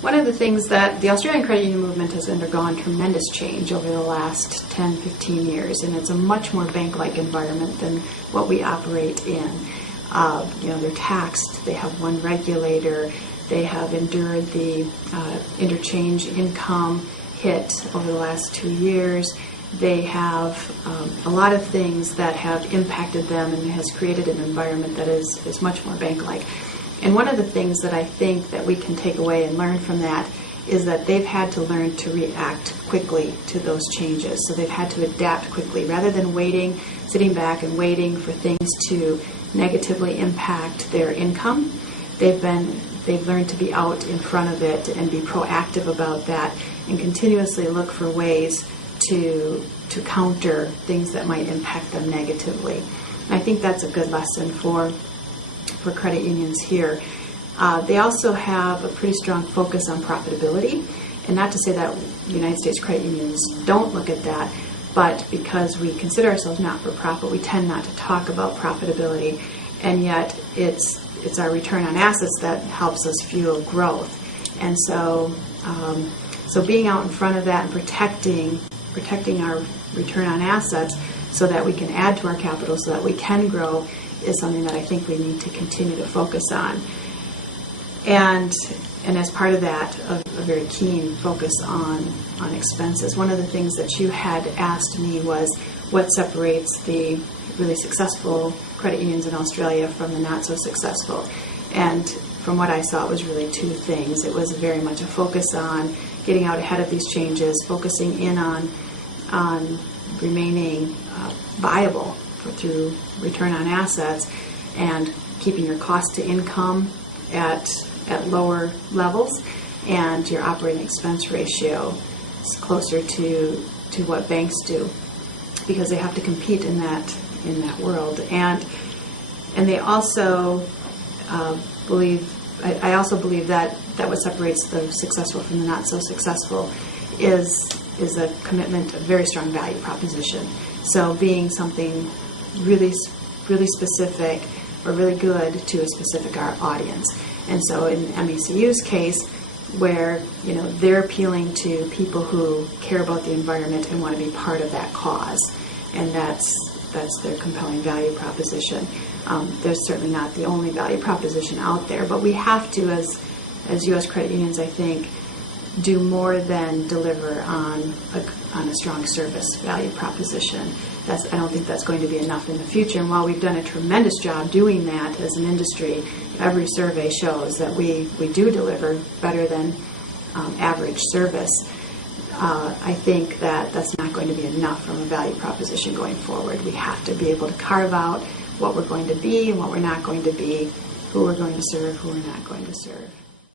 One of the things that the Australian credit union movement has undergone tremendous change over the last 10, 15 years, and it's a much more bank-like environment than what we operate in. They're taxed, they have one regulator, they have endured the interchange income hit over the last 2 years. They have a lot of things that have impacted them and has created an environment that is much more bank-like. And one of the things that I think that we can take away and learn from that is that they've had to learn to react quickly to those changes. So they've had to adapt quickly rather than sitting back and waiting for things to negatively impact their income. They've learned to be out in front of it and be proactive about that and continuously look for ways to counter things that might impact them negatively. And I think that's a good lesson for credit unions here. They also have a pretty strong focus on profitability, and not to say that United States credit unions don't look at that, but because we consider ourselves not-for-profit, we tend not to talk about profitability, and yet it's our return on assets that helps us fuel growth. And so being out in front of that and protecting our return on assets so that we can add to our capital so that we can grow is something that I think we need to continue to focus on. And as part of that, a very keen focus on expenses. One of the things that you had asked me was what separates the really successful credit unions in Australia from the not so successful. And from what I saw, it was really two things. It was very much a focus on getting out ahead of these changes, focusing in on remaining viable through return on assets and keeping your cost to income at lower levels and your operating expense ratio is closer to what banks do, because they have to compete in that world. And they also believe, I also believe that what separates the successful from the not so successful is a commitment, a very strong value proposition. So being something really specific or really good to a specific audience. And so in MECU's case, where they're appealing to people who care about the environment and want to be part of that cause, and that's their compelling value proposition. There's certainly not the only value proposition out there, but we have to, as U.S. credit unions, I think, do more than deliver on a strong service value proposition. I don't think that's going to be enough in the future. And while we've done a tremendous job doing that as an industry, every survey shows that we do deliver better than average service. I think that's not going to be enough from a value proposition going forward. We have to be able to carve out what we're going to be and what we're not going to be, who we're going to serve, who we're not going to serve.